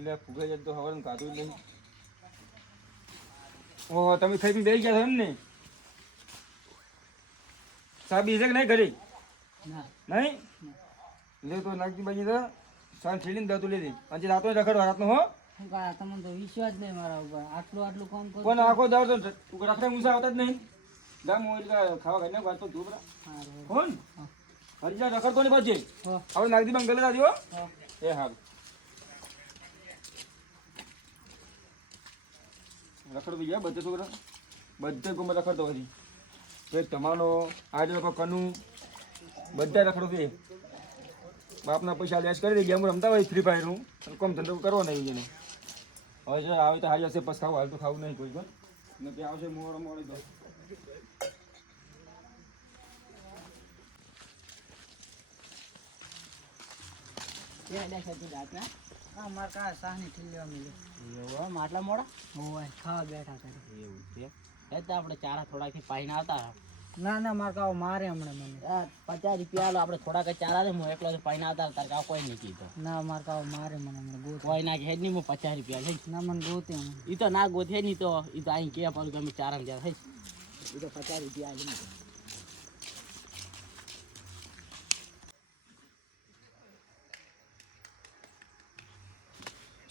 એટલે ફુગાઈ જાય તો હવાનું કાઢું જ નહીં. ઓહો તમે ખાઈ બેસી ગયા છો એમ ને? સાબી છે કે નહીં ઘરે? નહીં લે તો નાગતી બાજી તો સાલ છેડીને દાતું લેતી આજે રાતો રખડો રાતનો હો. તમને તો વિશ્વાસ નહીં મારા ઉપર. આટલું કામ કરું પણ આખો દાવ તો રખડે મુસા આવતા જ નહીં. ગામ હોય ખાવા ખાઈને વાત તો ધૂપરા કોણ હરી જા રખડતો નહીં પાછી. હવે નાગતી બાંગ ગલે દાદી હો. એ હાલ રખડતો ગયા બધે છોકરા બધે ગમે રખડતો પછી એક તમારો આડ્યો કનું બધા રખડો દે. બાપના પૈસા લેસ કરી દે ગેમ રમતા હોય ફ્રી ફાયર હું કોમ ધંધો કરવો નહીં એને. હવે જો આવે તો હાઈ હશે પછી ખાવું હાલ તો ખાવું નહીં કોઈ પણ નથી આવશે મોડો મોડે તો માટલા મોડા ખાવા બેઠા કરે એવું છે. આપણે ચારા થોડાક પાઈને આવતા. ના મારા કાવ મારે હમણાં મને 50 રૂપિયા આપણે થોડાક ચારા રે હું એકલો પાઈને આવતા તાર કાવ કોઈ નહીં કીધો. ના મારા કાવ મારે મને હમણાં ગોત કોઈ ના કે નહીં 50 રૂપિયા લઈ ના મને ગોતે ઈ તો ના ગોતે નહીં તો ઈ તો અહીં કે પાલું ગમે ચારા જ્યાં થઈ ઈ તો 50 રૂપિયા લઈ.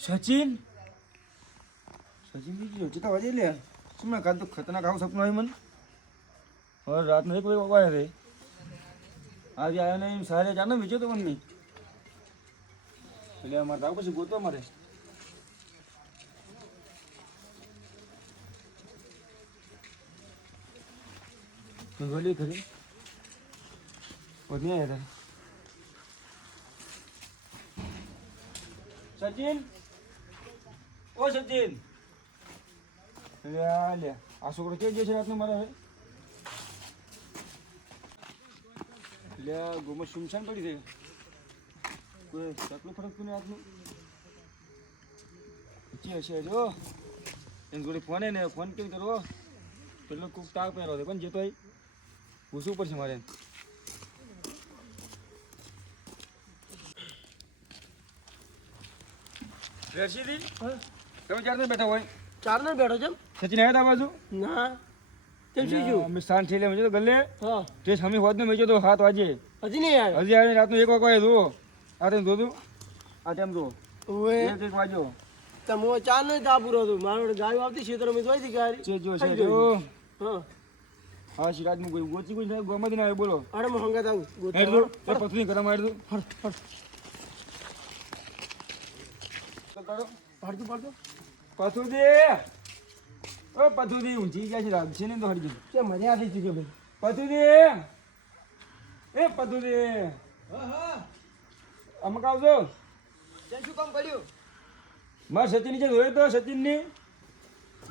સચિન બીજું ચિતા વાજે લે શું કાલ તો ખતરનાક આવું સપનું આવ્યું મને. હવે રાતનો એક વાગે વાય રે આજે આવ્યો નહીં સારે જાને વિચો તો મને નહીં એટલે અમારે આવું પછી ગોતવા મારે. ગોલી ખરી નહીં આવ્યા સચિન ઓ સચિન લે આ છોકરો કે જે છે રાતનો મારે હવે લે ગોમાં સુમસાન પડી છે કોઈ કેટલું ફરક તું ને રાતનું છે જો એમ જોડે ફોન ને ફોન કેમ કરવો પેલો કુક તાક પહેરો છે પણ જતો પૂછવું પડશે મારે. રેસીદી તમે ચાર બેઠા હોય? ચાર ને બેઠો છે. સચિન આવ્યા તા બાજુ? ના કેમ શું છું? અમે સાંજ થઈ લે તો ગલ્લે હા તે હમી હોદ નો મેચો તો 7 વાગે હજી નહીં આવ્યો. હજી આવે રાતનો 1 વાગે જો આ તેમ જોતું આ તેમ જો ઓએ 1 વાગ્યો તો મો ચાર ને તા પૂરો હતો મારો ગાડી આવતી છે તો મેં જોઈ હતી ગાડી છે જો છે જો હા હા સિરાજ નું કોઈ ગોચી કોઈ ના ગોમાં ના બોલો અરે મો હંગા તાઉ હેડ દો એ પથરી ગરમ માર દો તો કરો પડતું પથુદી ઓ પથુદી ઊંચી ગયા છે રાત છે ને તો હડી ગયું કે મજા આવી છે કે ભાઈ પથુદી એ પથુદી હા અમક આવજો. કેમ શું કામ કર્યું? માર સચિન છે જોયો તો સચિન ની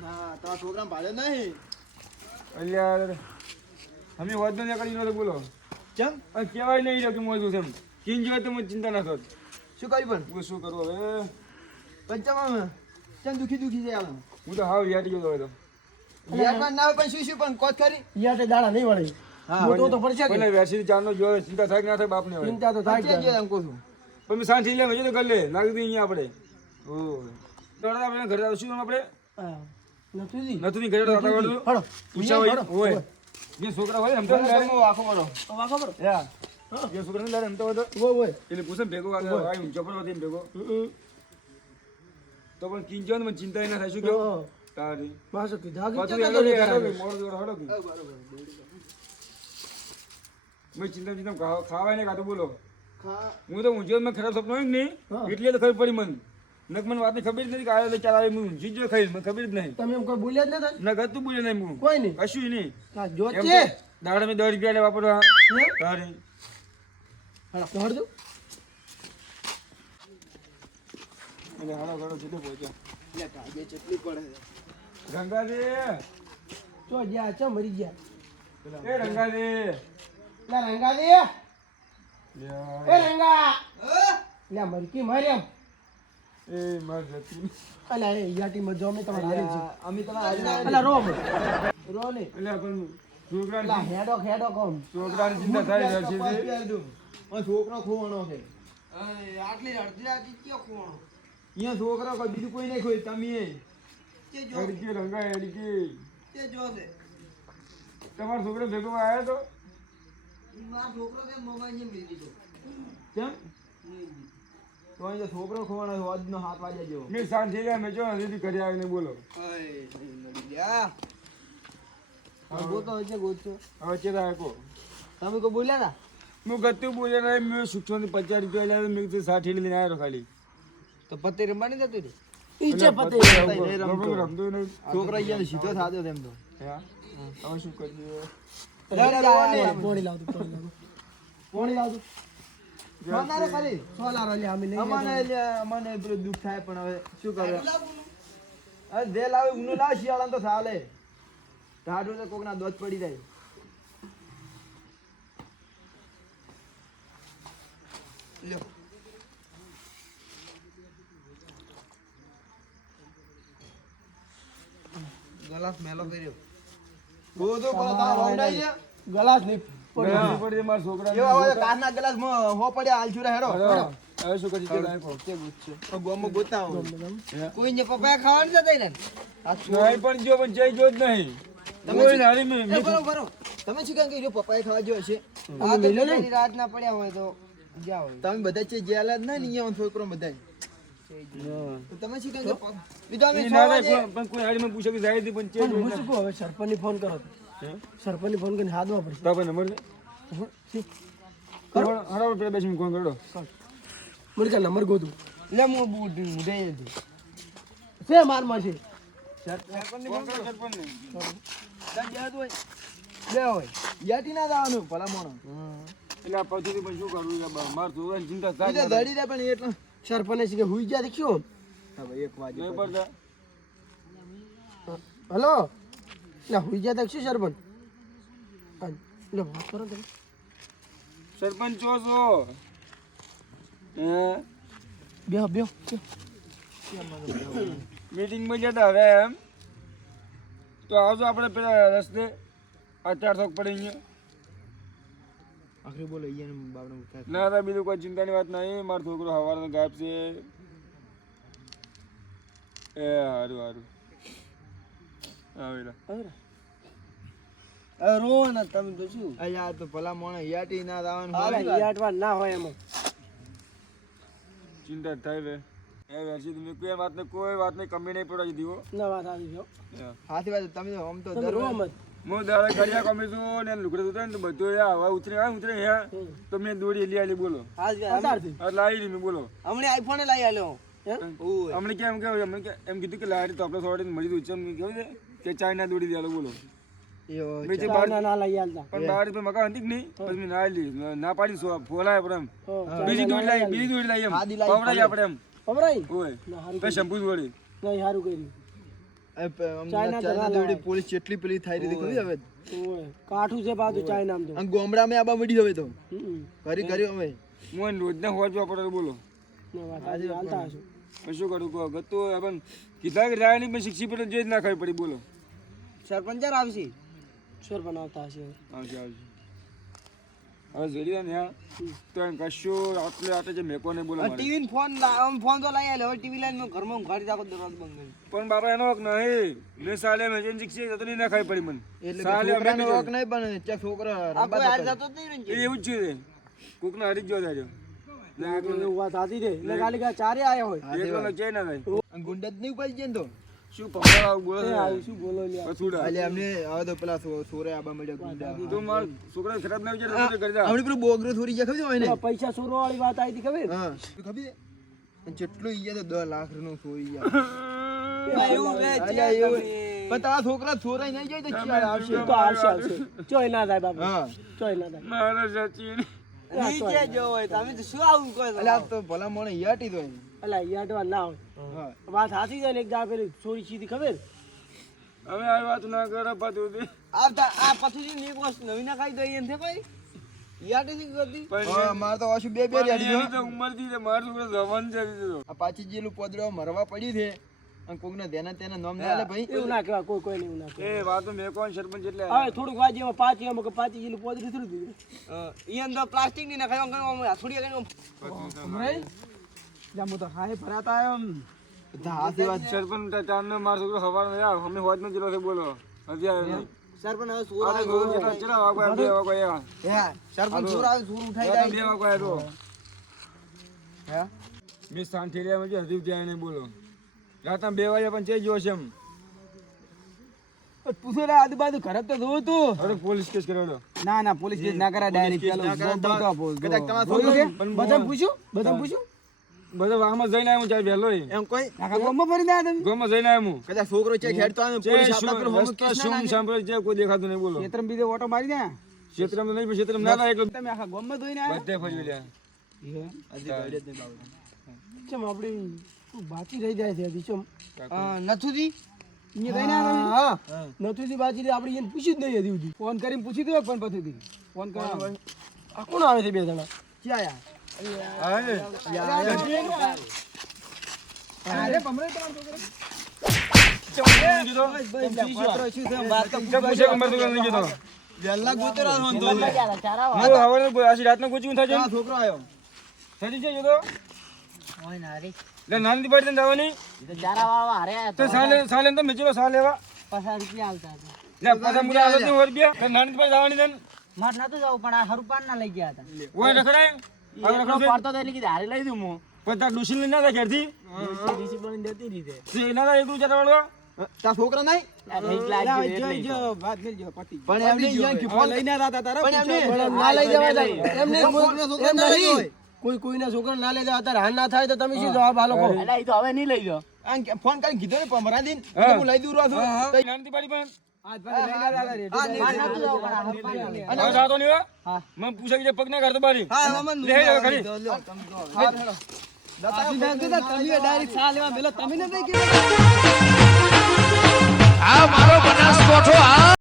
ના તો પ્રોગ્રામ ભાડે નહીં અલ્યા અમે વાત ન કરી લો બોલો કેમ આ કહેવાય નહીં રહ્યો કે મોજું છે એમ કિન જોવે તો મને ચિંતા ના કર. શું કરી પણ હું શું કરું હવે પંચામાં કેમ દુખી છે આમ હું તો હાવ યાદ ગયો તો યારમાં ના પણ શું પણ કોત કરી યાર તે દાડા નહીં વળે હા તો પડશે કે ભલે વેસી ચારનો જો ચિંતા થાય કે ના થાય બાપને હવે ચિંતા તો થાય કે એમ કહું છું પણ મેં સાંજ લે મેં તો કર લે નાખી દઈએ અહીંયા આપણે ઓ દોડા આપણે ઘરે આવશું આપણે નથી ઘરે આવતા વાળું હળો પૂછા હોય જે છોકરા હોય રમતો આખો બરો યા જે છોકરા ને રમતો હતો ઓય એટલે પૂછે ભેગો આવી ઊંચો પણ હતી ભેગો તો પણ કિંજો ને મને ચિંતા ના થાય શું કેવું તારી માસો કીધા પાછું મોડ જોડ હડો કી મેં ચિંતા ખાવાય ને કાતો બોલો હું તો ઊંચો મેં ખરાબ સપનો હોય ને એટલે તો ખબર પડી મને નક મને વાતની ખબર જ નથી કે આ ચાલ આવે હું ઊંચી જ ખાઈ મને ખબર જ નહીં તમે એમ કોઈ બોલ્યા જ નતા ના ગતું બોલ્યો નહીં હું કોઈ નહીં કશું નહીં જો એમ છે તો દાડા મેં 10 રૂપિયા લે વાપરવા તારી હા તો હળજો એટલે હાલો ઘણો સીધો પહોંચ્યો લે કાગે ચટલી પડે ગંગાજી તો ગયા છે મરી ગયા એ રંગાજી લે રંગાજી એ રંગા લે મરકી માર્યા એ માર જતી અલા એ યાટી માં જો મે તમારે હારી છે અમે તમારે અલા રો ને એટલે પણ છોકરા અલા હેડો કોમ છોકરાની ચિંતા થાય છે છોકરો ખોવાનો છે આટલી અડધી રાતી ક્યાં ખોવાનો અહીંયા છોકરો કોઈ બીજું કોઈ નહીં ખોઈ તમે હેડકી રંગા હેડકી તે જો છે તમારો છોકરો ભેગો આવ્યો તો મારો છોકરો કે મોબાઈલ ને મેલી દીધો કેમ તો અહીંયા છોકરો ખોવાનો આજનો 7 વાગ્યા જેવો મેં સાંજ થઈ ગયા મેં જો હજી કરી આવીને બોલો ગોતો હશે ગોતો હવે ચેતા કો તમે કોઈ બોલ્યા ના હું ગતું બોલ્યા નહીં મેં 650 રૂપિયા લાવ્યો મેં કીધું 60 લઈને આવ્યો ખાલી તો પત્તે રમવાની જતું રે રમતો નહીં છોકરો અહીંયા સીધો થાતો તેમ તો હા હવે શું કરીએ પોણી લાવ સોનારે ખાલી સોનારો લે અમે નહીં અમને પેલું દુઃખ થાય પણ હવે શું કરે હવે જે લાવે ઊનું લાવ શિયાળા તો ચાલે ઢાઢું તો કોકના દોત પડી જાય લ્યો ગલાસ મેલો કર્યો ગોદો પાતા હોંડાઈ રે ગલાસ નહીં પડી મારા છોકરા એવા હોય કાચના ગ્લાસ માં હો પડ્યા હાલ છુરા હેડો હવે શું કરી ચેતા કો ગોમો ગોતા હો કોઈને પપાયા ખાવાનું જતા ને નહીં પણ જો પણ જઈ ગયો જ નહીં કોઈ નારી મેં બરો તમે શું કાંઈ કર્યું પપ્પાએ ખાવા જો હશે આ તો મેલોની રાત ના પડ્યા હોય તો જાવ તમે બધા છે જેલા જ નહીં અહીંયા છોકરો બધા તો તમે શું કાંઈ બીજા અમે ના ના પણ કોઈ હારી મેં પૂછે કે જાય હતી પણ ચેજ હું શું કહું હવે સરપંચને ફોન કરો સરપંચને ફોન કરીને હાથમાં પડશે બાપા નંબર કરો હરાવો પેલા બેસી કોણ કરો મને કે નંબર ગોતું લે હું મુઢે છે મારમાં છે બે હોય યાટી ના દાવાનું ભલા મોણો એટલે આ પછી પણ શું કરું માર છોકરાની ચિંતા બીજા થાય દડી દે પણ એટલો સરપંચ છે કે હુઈ ગયા દેખ્યો હવે 1 વાગે નહીં પડતા હલો ના હુઈ ગયા દેખ્યો સરપંચ લો વાત કરો તમે સરપંચ છો છો બેહો બેહો મીટિંગમાં જતા હવે એમ તો આવજો આપણે પેલા રસ્તે આ 4 ચોક પડી અહીંયા આખરી બોલો અહીંયા બાબડા ઉઠા ના ના બીજું કોઈ ચિંતાની વાત નહીં મારો છોકરો સવારનો ગાયબ છે એ હારું હારું આવેલા રો ને તમે તો શું અલ્યા તો ભલા મોણો યાટી ના દાવાનું હાલે યાટવા ના હોય એમાં ચિંતા થાય વે એ વેરસી તમે કોઈ વાત નહીં કમી નહીં પડાવી દીધો ના વાત આવી ગયો હાથી વાત તમે તો આમ તો તમે રો મત હું દાડા કર્યા કમી છું ને લુગડે ઉતરે ને તો બધું હવા ઉતરે હે તો મેં દોડી લઈ આલી બોલો લાવી મેં બોલો હમણે આઈફોન લઈ આલ્યો અમને કેમ એમ કીધું કે લાવી તો આપણે સોડે મળી દઉં છે કેવું છે કે ચાઇના દોડી દે બોલો બીજે બાર ના લઈ આલતા પણ બાર રૂપિયા મકાન હતી કે નહીં પછી મેં ના લી ના પાડી ફોલાય આપણે એમ બીજી દોડી લાવી એમ પવડાઈ આપણે એમ પવરાઈ ઓય પછી શેમ્પુ દોડી નહીં સારું કર્યું ચાઇના દોડી પોલીસ કેટલી પેલી થઈ રહી ખબર હવે ઓય કાઠું છે પાછું ચાઇના તો આ ગોમડામાં આબા મડી હવે તો કરી કર્યો હવે હું રોજના હોવા પડે બોલો વાત આજે હાલતા હશો પણ શું કરું કહો ગતો પણ કીધા કે રાય નહીં પણ શિક્ષી પડે જે જ ના ખાવી પડી બોલો સરપંચ આવશે સરપંચ આવતા હશે આવશે આવશે હવે જોઈ ને તો એમ કશું આટલે જે મેકો ને બોલો ટીવી ફોન ફોન તો લઈ આલ્યો હવે ટીવી લઈને ઘરમાં ઘાડી રાખો દરવાજો બંધ કરી પણ બાપા એનો હક નહીં મેં સાલે મેં જેન શિક્ષી તો નહીં ના ખાવી પડી મને એટલે સાલે છોકરાનો હક નહીં પણ ચા છોકરા આ કોઈ હાર જતો જ નહીં એ એવું જ છે કોકને હરી જ જો જાય એવું વાત સાચી છે એટલે ખાલી કા ચારે આયા હોય એકલો લઈ ના થાય ગુંડા જ નહીં ઉપાડી જાય ને તો શું પકડ આવું બોલો આવું શું બોલો લ્યા પછુડા એટલે અમને હવે તો પેલા સોરે આબા મળ્યા ગુંડા તું માર છોકરા ખરાબ ના વિચાર કરી જા આપણે પેલું બોગરો થોડી ગયા ખબર હોય ને પૈસા ચોરો વાળી વાત આવી હતી ખબર હા ખબર જેટલું ઈ તો 10 લાખ નું ચોરી ગયા એવું રે અલ્યા એવું પણ તારા છોકરા ચોરાઈ નહીં જાય તો ચાલ આવશે તો આવશે ચોય ના થાય બાપા હા ચોય ના થાય મારા સચિન નીચે જો હોય તમે તો શું આવું કહો અલ્યા તો ભલા મોણે યાટી તો અલા યાડવા ના હોય હા વાત સાચી છે ને એક દા પેલી ચોરી સીધી ખબર હવે આ વાત ના કરે પાછું આવતા આ પછી ની એક વસ્તુ નવી ના ખાઈ દો એને કોઈ યાટી થી ગતી હા માર તો આશુ બે રેડી પણ તો ઉંમર થી માર છોકરો જવાન છે આ પાછી જેલું પોદડો મરવા પડ્યું છે અને કોકને દેના તેના નામ ના લે ભાઈ એવું ના કહેવાય કોઈ કોઈ નહીં ના એ વાતો મેં કોણ સરપંચ એટલે હવે થોડુંક વાજી એમાં પાંચ એમ કે પાંચ જેલું પોદરી થોડું દીધું ઈ અંદર પ્લાસ્ટિક ની ના ખાયો થોડી હું તો હાય ભરાતા આવ્યો હાથી વાત સરપંચ તારનો મારો છોકરો હવારનો આવ્યો અમે હોજ નો જિલ્લો છે બોલો હજી આવ્યો નહીં સરપંચ હવે અરે ગોળ જેટલા ચલા વાગવા 2 વાગવા આવ્યા હે સરપંચ સુર આવે સુર ઉઠાઈ 2 વાગવા આવ્યો હે મેં શાંતિ રહ્યા મજે હજી ત્યાં એને બોલો રાતના 2 વાગ્યા પણ ચઈ ગયો છે એમ પૂછો રે આજુબાજુ ઘરે તો જોવું તું અરે પોલીસ કેસ કરાવડો ના પોલીસ કેસ ના કરા ડાયરેક્ટ બધા પૂછ્યું બધા આમાં જઈને આવ્યો ચાલ વહેલો એમ કોઈ ગોમમાં ફરી દે તમે ગોમાં જઈને આવ્યો કદાચ છોકરો છે ખેડતો આવે પોલીસ આપણા પર હોમ કેસ શું સાંભળે છે કોઈ દેખાતું નહીં બોલો ક્ષેત્રમ બીજો ઓટો મારી દે ક્ષેત્રમાં નહીં ક્ષેત્રમાં ના લાગે એટલે તમે આખા ગોમમાં ધોઈને આવ્યા બધે ફરી લ્યા ચમ આપડી બાકી રહી જાય છે હજી ચમ નથુજી ઇને કઈ ના હા નથુજી બાકી રહી આપડી એને પૂછી જ નહીં હજી સુધી ફોન કરીને પૂછી દો પણ પછી ફોન કરો આ કોણ આવે છે બે જણા ક્યાં અરે પમરે છોકરો આવ્યો નાની પાડી જવાની ચારા વાળવા હારે તો સાલે તો મેચલો સાલ લેવા 50 રૂપિયા આલતા હતા લે પાછા મુરા આલત ની રૂપિયા નાની પાડી જવાની તન માર નતું જવું પણ આ હરુપાન ના લઈ ગયા હતા ઓય રખડાય આ રખડો પડતો તો એટલે કીધું હારે લઈ દઉં હું પતા ડુશીલ ના થાય ઘરથી ડીસી બની દેતી રીતે તે ના થાય એકલું જતા વાળો તા છોકરા નહીં પણ એમને ફોન લઈને આવતા તારા પણ ના લઈ જવા એમને છોકરા ના લઈ કોઈના છોકરા ના લઈ જવા તાર હાલ ના થાય તો તમે શું જવાબ આલો કહો એટલે એ તો હવે નહીં લઈ ગયો ફોન કરીને કીધો ને પમરા દિન હું લઈ દઉં છું નાની પાડી પણ અને આ જાતો નહીં હા. મને પૂછે કે પગ ના કરતો બારી હા લે હેડો ઘરે ડાયરેક્ટ સા લેવા મેલો તમે નથી કીધું